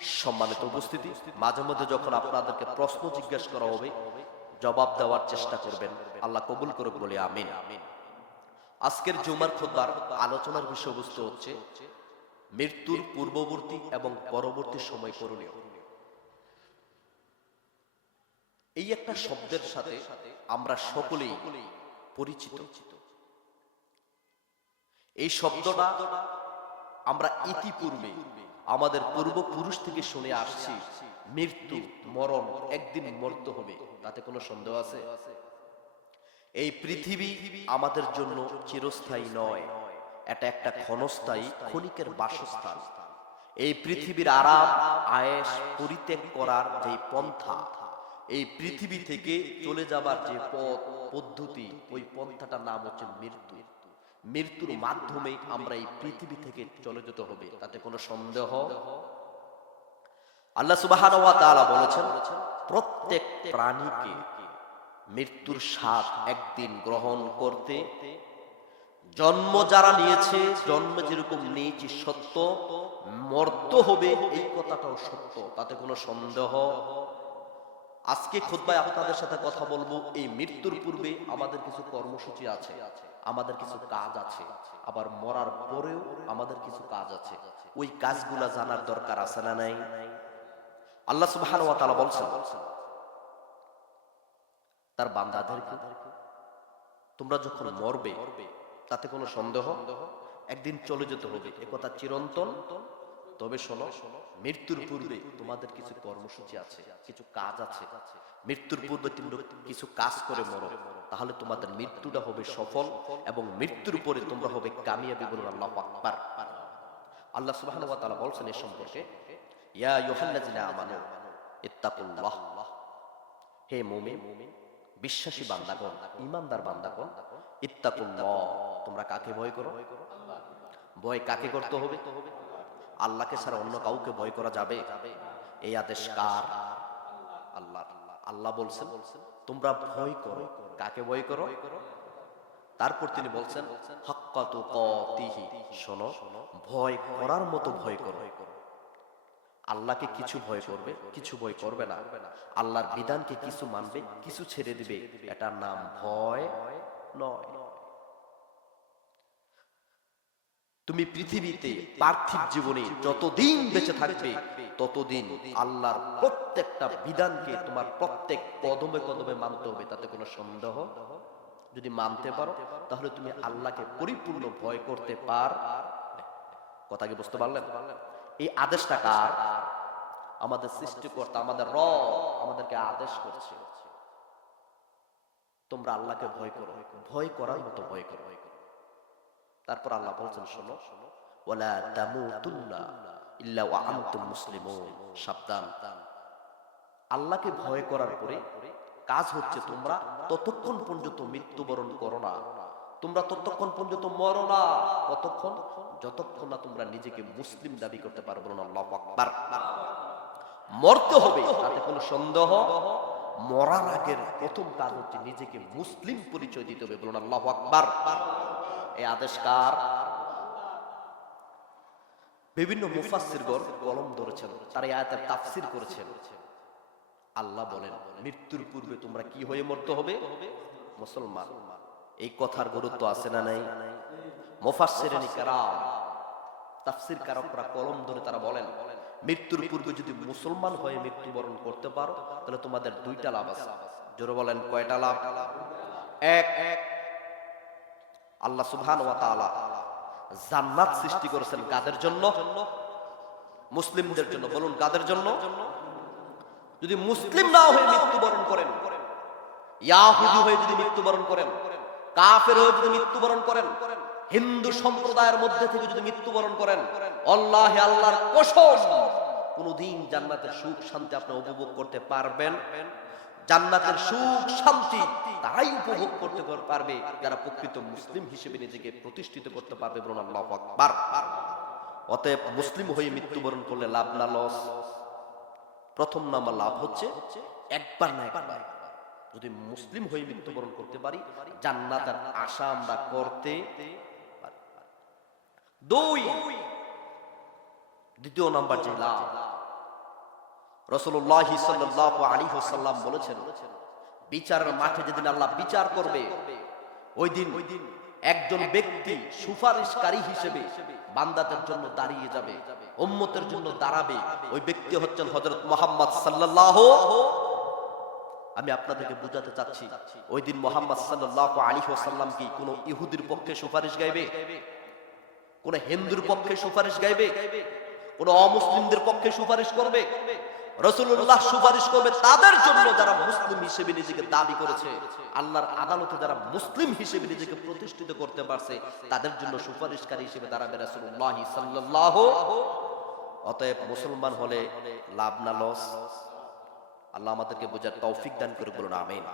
সম্মানিত উপস্থিতি, মাঝে মধ্যে যখন আপনাদেরকে প্রশ্ন জিজ্ঞেস করা হবে, জবাব দেওয়ার চেষ্টা করবেন। আল্লাহ কবুল করুক বলে আমিন। আজকের জুমার খোদ্বার আলোচনার বিষয়বস্তু হচ্ছে মৃত্যুর পূর্ববর্তী এবং পরবর্তী সময় করণীয়। এই একটা শব্দের সাথে আমরা সকলেই পরিচিত। এই শব্দটা আমরা ইতিপূর্বে আমাদের পূর্বপুরুষ থেকে শুনে আসছি, মৃত্যু, মরণ একদিন মরতে হবে, তাতে কোনো সন্দেহ আছে? এই পৃথিবী আমাদের জন্য চিরস্থায়ী নয়, এটা একটা ক্ষণস্থায়ী ক্ষণিকের বাসস্থান। এই পৃথিবীর আরাম আয়েস পরিত্যাগ করার যে পন্থা, এই পৃথিবী থেকে চলে যাবার যে পথ, পদ্ধতি, ওই পন্থাটার নাম হচ্ছে মৃত্যু। মৃত্যুর মাধ্যমে আমরা এই পৃথিবী থেকে চলে যেতে হবে, তাতে কোনো সন্দেহ? আল্লাহ সুবাহান বলেছেন, প্রত্যেক প্রাণীকে মৃত্যুর স্বাদ একদিন গ্রহণ করতে, জন্ম যারা নিয়েছে, জন্ম যেরকম নিয়েছি সত্য, মর্ত হবে এই কথাটাও সত্য, তাতে কোনো সন্দেহ? আজকে খোদ্বায় আপনাদের সাথে কথা বলব, এই মৃত্যুর পূর্বে আমাদের কিছু কর্মসূচি আছে। আমাদের কিছু কাজ আছে, আবার মরার পরেও আমাদের কিছু কাজ আছে। ওই কাজগুলা জানার দরকার আছে না নাই? আল্লাহ সুবহানাহু ওয়া বলছেন, তার বান্দাদেরকে তোমরা যখন মরবে, তাতে কোনো সন্দেহ? একদিন চলে যেতে হবে, একথা চিরন্তন। তবে শোনো শোনো মৃত্যুর পূর্বে তোমাদের কিছু কর্মসূচি আছে কিছু কাজ আছে। মৃত্যুর পূর্বে তোমরা কিছু কাজ করে মরো তাহলে তোমাদের মৃত্যুটা হবে সফল এবং মৃত্যুর পরে তোমরা হবে কামিয়াবি বলুন আল্লাহ আকবার। আল্লাহ সুবহানাহু ওয়া তাআলা বলছেন এই সম্পর্কে ইয়া আইয়ুহাল্লাযিনা আমানু ইত্তাকুল্লাহ। হে মুমিন বিশ্বাসী বান্দাগণ ইমানদার বান্দাগণ ইত্তাকুল্লাহ তোমরা কাকে ভয় করো? ভয় কাকে করতে হবে? আল্লাহকে ছাড়া অন্য কাউকে ভয় করা যাবে? এই আদেশ কার? আল্লাহ। আল্লাহ বলছেন, তোমরা ভয় করো। কাকে ভয় করো? তারপর তিনি বলছেন হাক্কাতু কতিহি শোনো, ভয় করার মতো ভয় করো। আল্লাহকে কিছু ভয় করবে, কিছু ভয় করবে না। আল্লাহর বিধানকে কিছু মানবে, কিছু ছেড়ে দিবে। এটার নাম ভয় নয়। তুমি পৃথিবীতে পার্থিব জীবনে যতদিন বেঁচে থাকবে, ততদিন আল্লাহর প্রত্যেকটা বিধানকে তোমার প্রত্যেক কদমে কদমে মানতে হবে, তাতে কোনো সন্দেহ? যদি মানতে পারো, তাহলে তুমি আল্লাহকে পরিপূর্ণ ভয় করতে পার। কথা কি বুঝতে পারলেন? এই আদেশটা কার? আমাদের সৃষ্টিকর্তা, আমাদের র আমাদেরকে আদেশ করছে। তোমরা আল্লাহকে ভয় করো। ভয় করার মতো ভয় করো। তারপর আল্লাহ বলছেন, শোনো, ওয়ালা তামুতুন্না ইল্লা ওয়া আনতুম মুসলিমুন। সাবধান। আল্লাহকে ভয় করার পরে কাজ হচ্ছে তোমরা ততক্ষণ পর্যন্ত মৃত্যুবরণ করো না। তোমরা ততক্ষণ পর্যন্ত মরো না। কতক্ষণ? যতক্ষণ না তোমরা নিজেকে মুসলিম দাবি করতে পারব না। আল্লাহ আকবার। মরতে হবে, তাতে কোনো সন্দেহ? মরার আগের প্রথম কাজ হচ্ছে নিজেকে মুসলিম পরিচয় দিতে হবে। বলুন, আল্লাহ আকবার। এই আদেশ কার বিভিন্ন মুফাসসিরগণ কলম ধরেছেন, তারা এই আয়াতের তাফসীর করেছেন। আল্লাহ বলেন, মৃত্যুর পূর্বে তোমরা কি হয়ে মরতে হবে? মুসলমান। এই কথার গুরুত্ব আছে না নাই? মুফাসসিরিন কারাম তাফসীর কারকরা কলম ধরে তারা বলেন, মৃত্যুর পূর্বে যদি মুসলমান হয়ে মৃত্যুবরণ করতে পারো, তাহলে তোমাদের দুইটা লাভ আছে। জোরে বলেন, কয়টা লাভ? এক এক আল্লাহ সুবহান ওয়া তাআলা জান্নাত সৃষ্টি করেছেন কাদের জন্য? মুসলিমদের জন্য। বলুন, কাদের জন্য? যদি মুসলিম না হয়ে মৃত্যুবরণ করেন হয়ে যদি মৃত্যুবরণ করেন, কাফের হয়ে যদি মৃত্যুবরণ করেন, হিন্দু সম্প্রদায়ের মধ্যে থেকে যদি মৃত্যুবরণ করেন, আল্লাহ আল্লাহর কসম, কোনদিন জান্নাতের সুখ শান্তি আপনি উপভোগ করতে পারবেন। জান্নাতের সুখ শান্তি তাই উপভোগ করতে পারবে যারা প্রকৃত মুসলিম হিসেবে নিজেকে প্রতিষ্ঠিত করতে পারবে বলুন আল্লাহ আকবার। অতএব মুসলিম হয়ে মৃত্যুবরণ করলে লাভ না লস প্রথম নাম্বার লাভ হচ্ছে একবার না একবার। যদি মুসলিম হয়ে মৃত্যুবরণ করতে পারি জান্নাতের আশা আমরা করতে দুই। দ্বিতীয় নাম্বার যে লাভ। রসুল্লাহ সাল্লাহ আলী হোসাল্লাম বলেছেন বিচারের মাঠে যেদিন আল্লাহ বিচার করবে ওই দিন একজন ব্যক্তি সুপারিশকারী হিসেবে বান্দাদের জন্য দাঁড়িয়ে যাবে, উম্মতের জন্য দাঁড়াবে। ওই ব্যক্তি হচ্ছেন হজরত মোহাম্মদ সাল্লাল্লাহ, আমি আপনাদেরকে বুঝাতে চাচ্ছি ওই দিন মোহাম্মদ সাল্লাহ আলী সাল্লাম কি কোন ইহুদির পক্ষে সুপারিশ গাইবে? কোন হিন্দুর পক্ষে সুপারিশ গাইবে? কোন অমুসলিমদের পক্ষে সুপারিশ করবে? রসুল্লাহ সুপারিশ করবে তাদের জন্য যারা মুসলিম হিসেবে নিজেকে দাবি করেছে। আল্লাহর আদালতে যারা মুসলিম হিসেবে নিজেকে প্রতিষ্ঠিত করতে পারছে, তাদের জন্য সুপারিশকারী হিসেবে দাঁড়াবে রসুল্লাহ সাল্লাহ অতএব মুসলমান হলে লাভ না, লস। আল্লাহ আমাদেরকে বোঝার তৌফিক দান করে বলুন, আমিন।